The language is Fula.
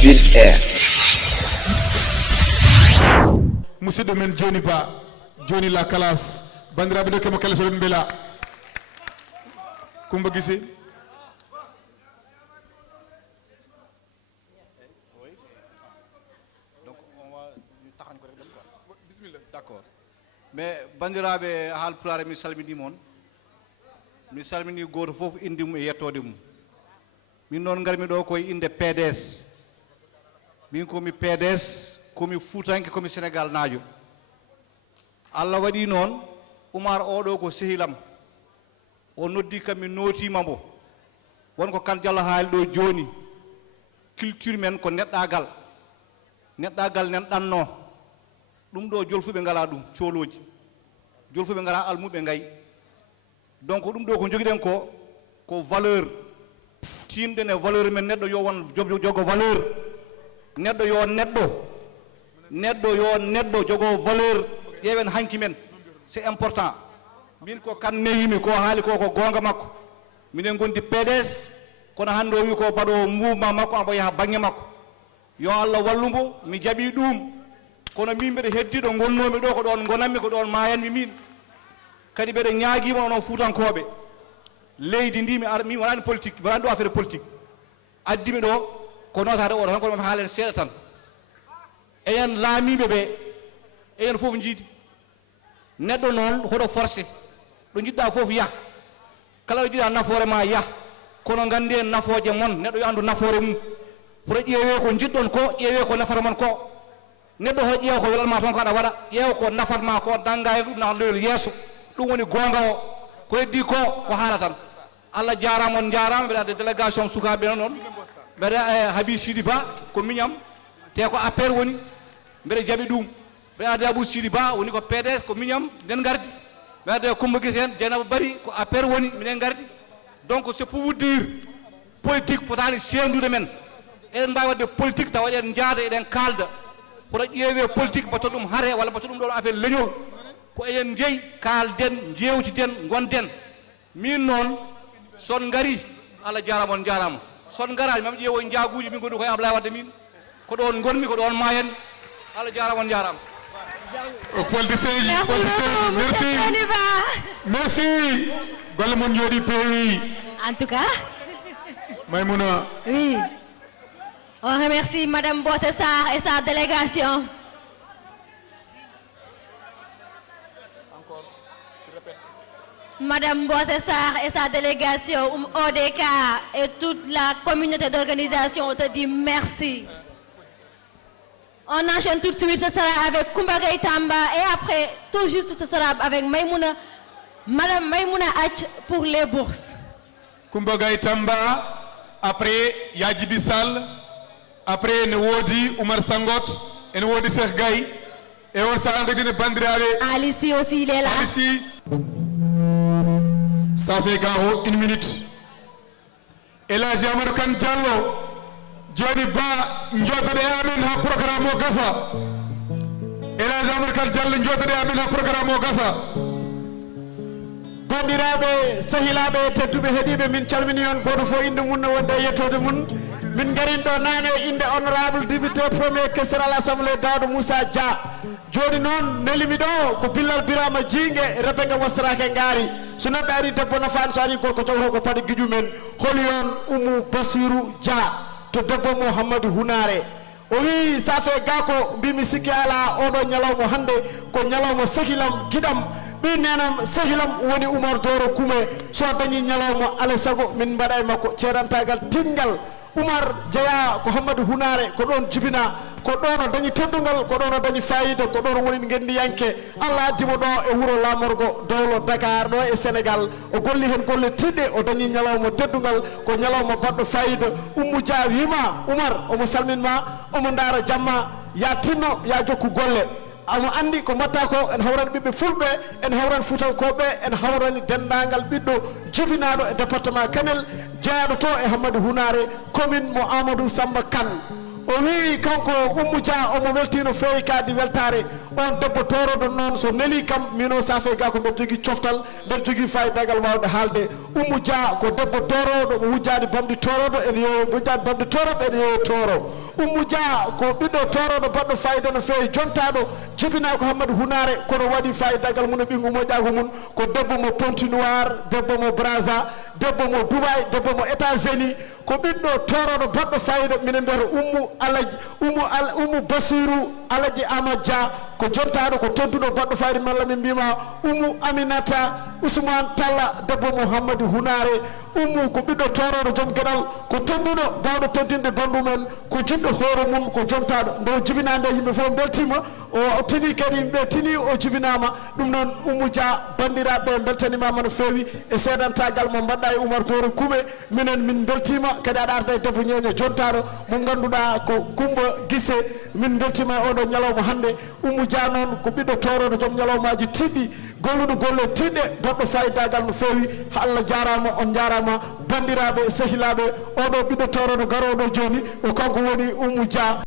Ville Air. Musidɗo men Joni Ba, Joni la classe, bandiraɓe dokkemo kala so ɗum beela. Coumba Guissé. D'accord. Mais bandiraɓe haalpulaar mi salmini moon. Mi salmini goto fof inde mum e yettode mum. Min noon garmi ɗo koye inde PDS. Min komi PDS, komi Fuutanke, komi Sénégal naajo. Allah waɗi noon Oumar oɗo ko sehilam. O noddi kam mi nootima mbo. Wonko kan Diallo haali ɗo joni. Culture men ko neɗɗagal. Neɗɗagal nen ɗanno. Ɗum ɗo jolfuɓe ngala ɗum cooloji. Jolfuɓe ngala almuɓe ngayi. Donc ɗum ɗo ko jogiɗen ko valeur. Timɗen e valeur men neɗɗo yo won jogo valeur. Neɗɗo yo neɗɗo jogo valeur. Ƴeewen hanki men. C'est important. Min ko kan neyimi ko haali ko gonga makko. Minen gondi PDS kono hande o wi ko baɗo mouvement makko abo yaha bange makko. Yo Allah wallumbo mi jaɓi ɗum. Kono min mbeɗa heddiɗo gonnomi ɗo ko ɗon gonanmi ko ɗon mayanmi min. Kadi mbeɗa ñaaguima onon Fuutankoɓe. Leydi ndi mi wonani politique, wonani ɗo affaire politique. Addimi ɗo ko notade oɗo tan kono mi haalen seeɗa tan. Eyen laamiɓe ɓe eyen fof jiidi. Neɗɗo noon hoɗo forcé ɗo jiɗɗa fof yah. Kala ɗo jiɗa nafoore ma yah. Kono gandi en nafooje mon neɗɗo yo andu nafoore mum. Pour ƴeewe ko jiɗɗon ko ƴeewe ko nafata mon ko. Neɗɗo ho ƴeewa ko welalma toon ko aɗa waɗa ƴeewa ko nafatma ko danga e ɗum na lewel yeeso. Ɗum woni gonga o ko heddi ko haala tan. Allah jarama on jarama mbeɗa de délégation sukaɓe noon mbeɗa Habib Sidi Ba ko miñam te ko APR woni mbeɗa jaɓi ɗum mbeɗa ade Abou Sidi Ba woni ko PDS ko miñam nden gardi mbeɗa ade Coumba Guissé en Dieynaba Bari ko APR woni minen gardi. Donc c'est pour vous dire politique fotani sendude men eɗen mbawi wadde politique tawa eɗen jaada eɗen kalda pour ƴeewe politique mbatta ɗum haare walla mbatta ɗum ɗon affaire leñol ko eɗen jeeyi kalden jewtiden gonden. Min noon son gari Allah jarama on jarama son garani mami ƴeewo jaaguji min gondi koye Ablaye Wadde min ko ɗon gonmi ko ɗon mayen Allah jarama on jarama. Merci. Golle mon jooɗi peewi. En tout cas. Maïmouna. Oui. On remercie Madame Bossé Sarr et sa délégation. Madame Bossé Sarr et sa délégation, ODK et toute la communauté d'organisation, on te dit merci. On enchaîne tout de suite, ce sera avec Coumba Gaye Tamba et après, tout juste, ce sera avec Maïmouna, Madame Maïmouna Hatch pour les bourses. Coumba Gaye Tamba, après Yadjibi Sall, après ne wodi Oumar Sangot, et ne wodi Cheikh Gaye, et on s'en rend bandiraɓe. Alici aussi, il est là. Alici. Ça fait garo 1 minute. Elhaji Amadou Kane Diallo, Joni Ba, njotoɗe amin ha programme o gasa. Elhaji Amadou Kane Diallo, njotoɗe amin ha programme o gasa. Bandiraɓe sehilaɓe tedduɓe heeɗiɓe min calmini on goto fof inde mum no wonde e yettode mum. Min garin ɗo nane inde honorable député premier questeur à l'assemblée Daouda Moussa Dia. Joni noon nelimi ɗo ko Billal Birama Jingue repenge wastorake ngaari so neɗɗo ari debbo nafani so ari gorko jogoro ko paɗe guiƴu men holi on Oumou Bassirou Dia to debbo Mouhamadou Hunare o wi safe ga ko mbimi sikki ala oɗo ñalawma hande ko ñalawma sehilam guiɗam ɓi nenam sehilam woni Oumar Doro Koumé so dañi ñalawma alay saago min mbaɗa e makko ceerantagal tingal Oumar jeeya ko Hammadou Hunare ko ɗon jibina ko ɗon o dañi teddugal ko ɗon o dañi fayida ko ɗon woni gendiyanke Allah addimo ɗo e wuuro lamorgo dowlo Dakar ɗo e Sénégal o golli hen golle tiɗɗe o dañi ñalawma teddugal ko ñalawma baɗɗo fayida Oumou Dia wima Oumar omo salminma omo daara jamma ya tinno ya jokku golle amo andi ko mbatta ko en hawrani ɓiɓɓe fulɓe en hawrani Fuutankoɓe en hawrani dendagal ɓiɗɗo jibinaɗo e département Kanel jeeyaɗo to e Hammadou Hunare commune mo Amadou Samba Kane o wi kanko Oumou Dia omo weltino fewi kadi weltare on debbo toroɗo noon so neeli kam mino safe ga ko mbeɗa jogui coftal mbeɗa jogui fayidagal wawde haalde Oumou Dia ko debbo toroɗo mo wujjade bamɗi toroɗo ene yeeyo wujjade bamɗi toroɓe ene yeeyo toro Oumou Dia ko ɓiɗɗo toroɗo baɗɗo fayida no fewi jontaɗo jibina ko Hammadou Hunare kono waɗi fayidagal mum e ɓingu moƴƴago mum ko debbo mo Pontinoir debbo mo Brazza debbo mo Dubai debbo mo États-Unis ko ɓiɗɗo toroɗo baɗɗo fayida minen mbiyata Oumou Basirou Alaji Amadou Dia ko jontaɗo ko todduɗo baɗɗo fayida malla min mbima Oumou Aminata Ousmane Talla debbo mo Hammadou Hunare Oumou ko ɓiɗɗo toroɗo joom gueɗal ko todduɗo bawɗo toddinde bandu men ko jiɗɗo hoore mum ko jontaɗo nde jibinande yimɓe fof beltima o tini kadi yimɓe tini o jibinama ɗum noon Oumou Dia bandiraɓe beltanimama no fewi e seedantagal mo mbaɗɗa e Oumar Toro Kume minen min beltima kadi aɗa arda e debbo ñeño jontaɗo mo ganduɗa ko Coumba Guissé min beltima e oɗo ñalawma hande Oumou Dia noon ko ɓiɗɗo toroɗo joom ñalawmaji tiɗɗi golluɗo golle tiɗɗe baɗɗo fayidagal no fewi Allah jarama on jarama bandiraɓe sehilaɓe oɗo ɓiɗɗo toroɗo garoɗo joni o kanko woni Oumou Dia